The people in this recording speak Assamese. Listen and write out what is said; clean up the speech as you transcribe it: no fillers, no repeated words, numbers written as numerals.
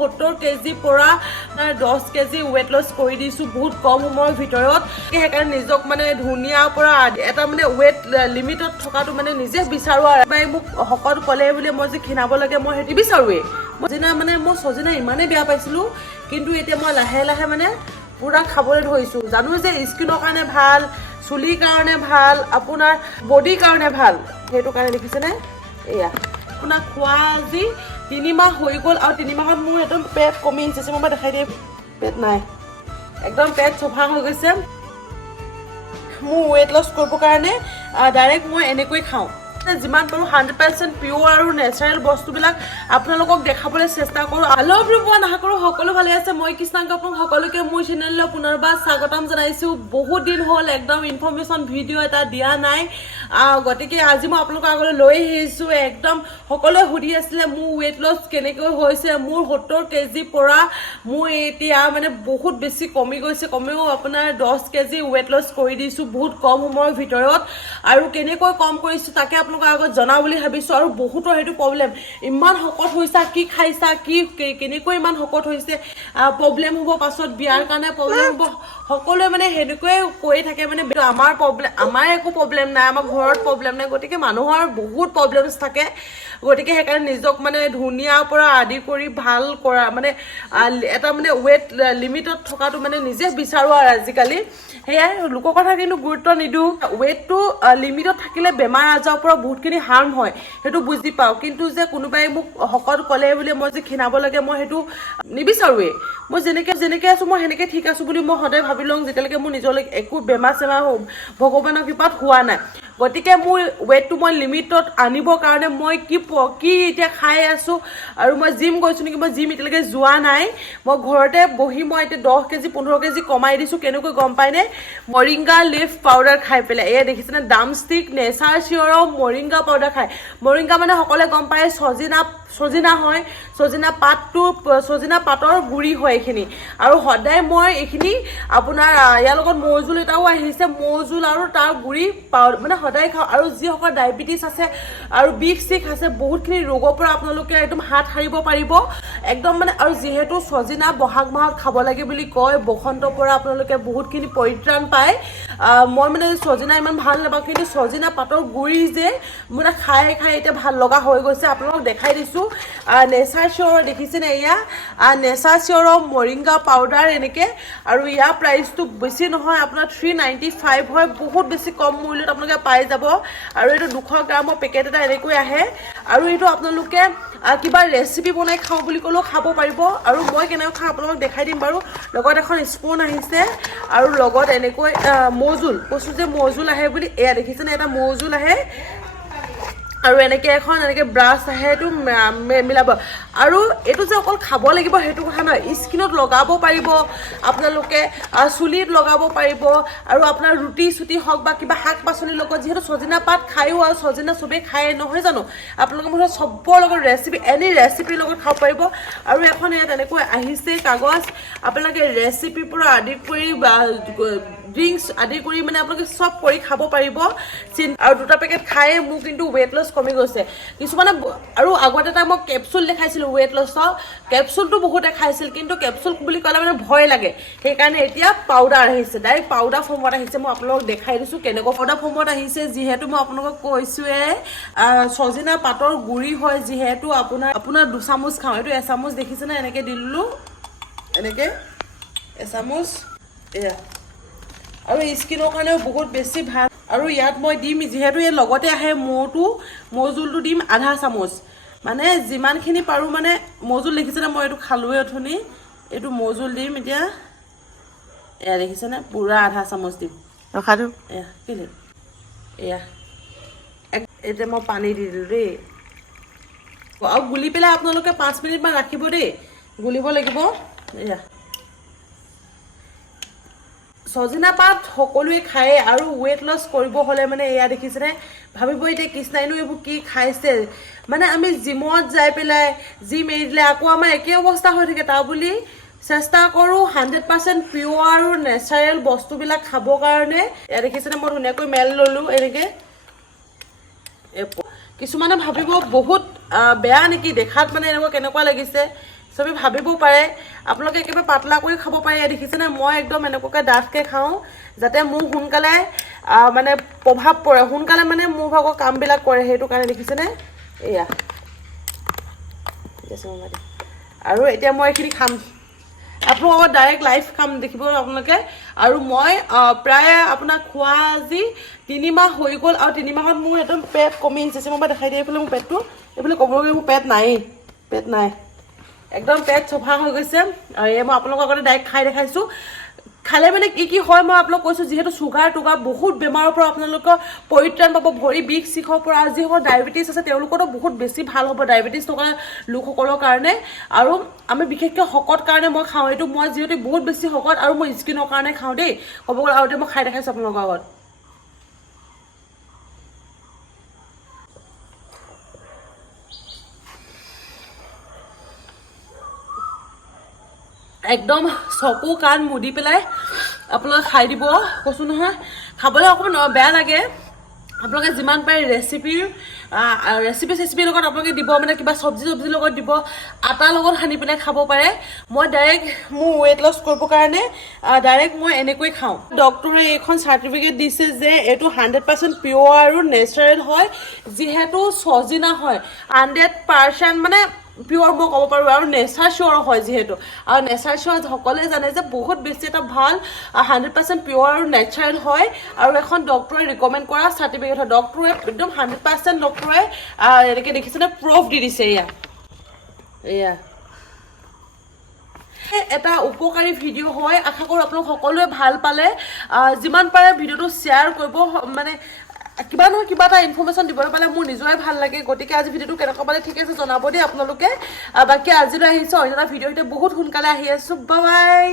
70 কেজি পৰা 10 কেজি ওয়েট লস কৰি দিছো বহুত কম সময়ৰ ভিতৰত সেইকাৰণে নিজক মানে ধুনিয়া পৰা এটা মানে ওয়েট লিমিটত থকাটো মানে নিজে বিচাৰো আৰু মোক হকত কলে বুলি মই যে খিনাব লাগে মই হেতি বিচাৰোৱে সজিনা মানে মই সজিনা ইমানে বেয়া পাইছিলো কিন্তু এতিয়া মই লাহে লাহে মানে পুৰা খাবলৈ ধৰিছো জানো যে স্কিনৰ কাৰণে ভাল চুলিৰ কাৰণে ভাল আপোনাৰ বডিৰ কাৰণে ভাল সেইটো কাৰণে দেখিছেনে এয়া আপোনাৰ খোৱা আজি 3 মাহ হৈ গ'ল আৰু 3 মাহত মোৰ একদম পেট কমি আহিছে মই দেখাই দিম পেট নাই একদম পেট চফা হৈ গৈছে মোৰ ওয়েট লস কৰিবৰ কাৰণে ডাইৰেক্ট মই এনেকৈ খাওঁ যিমান পাৰো 100% পিওৰ আৰু নেচাৰেল বস্তুবিলাক আপোনালোকক দেখাবলৈ চেষ্টা কৰো আলো এভৰিৱান আশা কৰো সকলো ভালে আছে মই কৃষ্ণাংক আপোনাক সকলোকে মোৰ চেনেললৈ পুনৰবাৰ স্বাগতম জনাইছো বহুত দিন হ'ল একদম ইনফৰমেশন ভিডিও এটা দিয়া নাই গতিকে আজি মই আপোনালোকৰ আগলৈ লৈ আহিছো একদম সকলোৱে সুধি আছিলে মোৰ ওয়েট লস কেনেকৈ হৈছে মোৰ 70 কেজি পৰা মোৰ এতিয়া মানে বহুত বেছি কমি গৈছে কমেও আপোনাৰ 10 কেজি ওয়েট লস কৰি দিছো বহুত কম সময়ৰ ভিতৰত আৰু কেনেকৈ কম কৰিছো তাকে আগত জনা বুলি ভাবিছো আৰু বহুতৰ হেতু প্ৰবলেম ইমান হকত হৈছা কি খাইছা কি কেনেকৈ ইমান হকত হৈছে প্ৰবলেম হ'ব পাছত বিয়াৰ কাৰণে প্ৰবলেম হ'ব সকলোৱে মানে হেনেকৈ কৈ থাকে মানে আমাৰ প্ৰবলেম আমাৰ একো প্ৰবলেম নাই আমাৰ ঘৰত প্ৰবলেম নাই গতিকে মানুহৰ বহুত প্ৰবলেমছ থাকে গতিকে সেইকাৰণে নিজক মানে ধুনিয়া পৰা আদি কৰি ভাল কৰা মানে এটা মানে ওয়েট লিমিটত থকাটো মানে নিজে বিচাৰো আৰু আজিকালি হেয়াই লোকৰ কথা কিন্তু গুৰুত্ব নিদু ওয়েটটো লিমিটত থাকিলে বেমাৰ আজাৰৰ পৰা বহুতখিনি হাৰ্ম হয় হেতু বুজি পাও কিন্তু যে কোনোবাই মোক হকত কলে বুলি মই যে খিনাব লাগে মই হেতু নিবিচাৰোৱে মই যেনেকে আছো মই হেনেকে ঠিক আছো বুলি মই সদায় ভাবি লওঁ যেতিয়ালৈকে মোৰ নিজলৈ একো বেমাৰ চেমাৰ ভগৱানৰ কৃপাত হোৱা নাই গতিকে মোৰ ওয়েটটো মই লিমিটত আনিবৰ কাৰণে মই কি এতিয়া খাই আছো আৰু মই জিম গৈছো নেকি মই জিম এতিয়ালৈকে যোৱা নাই মই ঘৰতে বহি মই এতিয়া 10 কেজি 15 কেজি কমাই দিছো কেনেকৈ গম পাইনে মৰিংগা লিফ পাউডাৰ খাই পেলাই এয়া দেখিছেনে ডামষ্টিক নেচাৰ চিয়ৰ মৰিংগা পাউডাৰ খাই মৰিংগা মানে সকলে গম পায় সজিনা হয় সজিনা পাতৰ গুৰি হয় এখিনি আৰু সদায় মই এখিনি আপোনাৰ ইয়াৰ লগত মৌজুল এটাও আহিছে মৌজুল আৰু তাৰ গুৰি মানে সদায় খাওঁ আৰু যি সকল ডায়াবেটিস আছে আৰু বিষ সিক আছে বহুতখিনি ৰোগৰ পৰা আপোনালোকে একদম হাত হাৰিব পাৰিব একদম মানে আৰু যেহেতু সজিনা বহাগ মাহত খাব লাগে বুলি কয় বসন্তৰ পৰা আপোনালোকে বহুতখিনি পৰিত্ৰাণ পায় মই মানে সজিনা ইমান ভাল নাপাওঁ কিন্তু সজিনা পাতৰ গুৰি যে মোৰ খাই এতিয়া ভাল লগা হৈ গৈছে আপোনালোকক দেখাই দিছো নেচাৰ চিয়ৰ দেখিছেনে এয়া নেচাৰ চিয়ৰ মৰিংগা পাউডাৰ এনেকে আৰু ইয়াৰ প্ৰাইচটো বেছি নহয় আপোনাৰ 395 হয় বহুত বেছি কম মূল্যত আপোনালোকে পাই যাব আৰু এইটো 200 গ্ৰামৰ পেকেট এটা এনেকৈ আহে আৰু এইটো আপোনালোকে কিবা ৰেচিপি বনাই খাও বুলি কলেও খাব পাৰিব আৰু মই কেনেকৈ খাওঁ আপোনালোকক দেখাই দিম বাৰু লগত এখন স্পুন আহিছে আৰু লগত এনেকৈ মৌজুল কৈছো যে মৌজুল আহে বুলি এয়া দেখিছেনে এটা মৌজুল আহে আৰু এনেকে এখন এনেকে ব্ৰাছ আহে এটো মিলাব আৰু এটো যে অকল খাব লাগিব হেতু কথা নহয় স্কিনত লগাব পাৰিব আপোনালোকে চুলিত লগাব পাৰিব আৰু আপোনাৰ ৰুটি সুটি হক বা কিবা শাক পাচলিৰ লগত যেহেতু সজিনা পাত খায়ও আৰু সজিনা সবে খায় নহয় জানো আপোনালোকৰ মতে সবৰ লগত ৰেচিপি এনি ৰেচিপিৰ লগত খাব পাৰিব আৰু এখন ইয়াত এনেকৈ আহিছে কাগজ আপোনালোকে ৰেচিপি পৰা আদি কৰি ড্ৰিংকস আদি কৰি মানে আপোনালোকে সব কৰি খাব পাৰিব আৰু দুটা পেকেট খায়ে মোৰ কিন্তু ওয়েট লস কমি গৈছে কিছুমানে আৰু আগতে এটা মই কেপসুল দেখাইছিল ওয়েট লসৰ কেপসুলটো বহুতে খাইছিল কিন্তু কেপসুল বুলি ক'লে মানে ভয় লাগে সেইকাৰণে এতিয়া পাউডাৰ আহিছে ডাইৰেক্ট পাউডাৰ ফৰ্মত আহিছে মই আপোনালোকক দেখাই দিছো কেনেকৈ পাউডাৰ ফৰ্মত আহিছে যিহেতু মই আপোনালোকক কৈছোৱে সজিনা পাতৰ গুৰি হয় যিহেতু আপোনাৰ 2 চামুচ খাওঁ এইটো 1 চামুচ দেখিছেনে এনেকৈ দিলু এনেকৈ 1 চামুচ এয়া আৰু স্কিনৰ কাৰণে বহুত বেছি ভাল আৰু ইয়াত মই দিম যেহেতু এই লগতে আহে মৌজুলটো দিম আধা চামুচ মানে যিমানখিনি পাৰো মানে মৌজুল দেখিছেনে মই এইটো খালুৱে অথনি এইটো মৌজুল দিম এতিয়া এয়া দেখিছেনে পুৰা আধা চামুচ দিম ৰখাটো এয়া কিলে এয়া এতিয়া মই পানী দি দিলো দেই আৰু গুলি পেলাই আপোনালোকে 5 মিনিট মান ৰাখিব দেই গুলিব লাগিব এয়া সজিনা পাত সকলোৱে খায় আৰু ওয়েট লস কৰিব হলে মানে এয়া দেখিছেনে ভাবিব এতিয়া কৃষ্ণাইনো এইবোৰ কি খাইছে মানে আমি জিমত যাই পেলাই জিম এৰিলে আকৌ আমাৰ একে অৱস্থা হৈ থাকে তা বুলি চেষ্টা কৰো 100% পিওৰ আৰু নেচাৰেল বস্তুবিলাক খাব কাৰণে এয়া দেখিছেনে মই ধুনীয়াকৈ মেল ললো এনেকে কিছুমানে ভাবিব বহুত বেয়া নেকি দেখাত মানে এনেকুৱা কেনেকুৱা লাগিছে চবে ভাবিবও পাৰে আপোনালোকে একেবাৰে পাতলা কৰি খাব পাৰে দেখিছেনে মই একদম এনেকুৱাকৈ ডাঠকৈ খাওঁ যাতে মোৰ সোনকালে মানে প্ৰভাৱ পৰে সোনকালে মানে মোৰ ভাগৰ কামবিলাক কৰে সেইটো কাৰণে দেখিছেনে এয়া ঠিক আছে আৰু এতিয়া মই এইখিনি খাম আপোনালোকৰ ডাইৰেক্ট লাইভ খাম দেখিব আপোনালোকে আৰু মই প্ৰায় আপোনাক খোৱা আজি 3 মাহ হৈ গ'ল আৰু 3 মাহত মোৰ একদম পেট কমি আহিছে মই দেখাই দিয়ে এইফালে মোৰ পেটটো এইফালে ক'বলৈ মোৰ পেট নাই একদম পেট চফা হৈ গৈছে আৰু এই মই আপোনালোকৰ আগতে ডাইৰেক্ট খাই দেখাইছোঁ খালে মানে কি হয় মই আপোনালোক কৈছোঁ যিহেতু চুগাৰ টুগাৰ বহুত বেমাৰৰ পৰা আপোনালোকৰ পৰিত্ৰাণ পাব ভৰি বিষ চিষৰ পৰা যিসকল ডায়েবেটিছ আছে তেওঁলোকৰো বহুত বেছি ভাল হ'ব ডায়েবেটিছ থকা লোকসকলৰ কাৰণে আৰু আমি বিশেষকৈ শকত কাৰণে মই খাওঁ এইটো মই যিহেতু বহুত বেছি শকত আৰু মই স্কিনৰ কাৰণে খাওঁ দেই ক'ব গ'লে আৰু মই খাই দেখাইছোঁ আপোনালোকৰ আগত একদম চকু কাণ মুদি পেলাই আপোনালোকে খাই দিব কৈছোঁ নহয় খাবলৈ অকণমান বেয়া লাগে আপোনালোকে যিমান পাৰে ৰেচিপিৰ লগত আপোনালোকে দিব মানে কিবা চব্জিৰ লগত দিব আটাৰ লগত সানি পেলাই খাব পাৰে মই ডাইৰেক্ট মোৰ ৱেইট লছ কৰিবৰ কাৰণে ডাইৰেক্ট মই এনেকৈ খাওঁ ডক্টৰে এইখন চাৰ্টিফিকেট দিছে যে এইটো 100% পিয়'ৰ আৰু নেচাৰেল হয় যিহেতু চজিনা হয় 100% মানে পিয়'ৰ মই ক'ব পাৰোঁ আৰু নেচাৰ চিয়'ৰ হয় যিহেতু আৰু নেচাৰ চিয়'ৰ সকলোৱে জানে যে বহুত বেছি এটা ভাল 100% পিয়'ৰ আৰু নেচাৰেল হয় আৰু এখন ডক্টৰে ৰিকমেণ্ড কৰা চাৰ্টিফিকেট হয় ডক্টৰে একদম 100% ডক্টৰে এনেকৈ দেখিছেনে প্ৰুফ দি দিছে এয়া এটা উপকাৰী ভিডিঅ' হয় আশা কৰোঁ আপোনালোক সকলোৱে ভাল পালে যিমান পাৰে ভিডিঅ'টো শ্বেয়াৰ কৰিব মানে কিবা নহয় কিবা এটা ইনফৰমেশ্যন দিবলৈ পালে মোৰ নিজৰে ভাল লাগে গতিকে আজি ভিডিঅ'টো কেনেকুৱা পালে ঠিক আছে জনাব দেই আপোনালোকে বাকী আজিলৈ আহিছোঁ অন্য এটা ভিডিঅ' বহুত সোনকালে আহি আছোঁ বাই বাই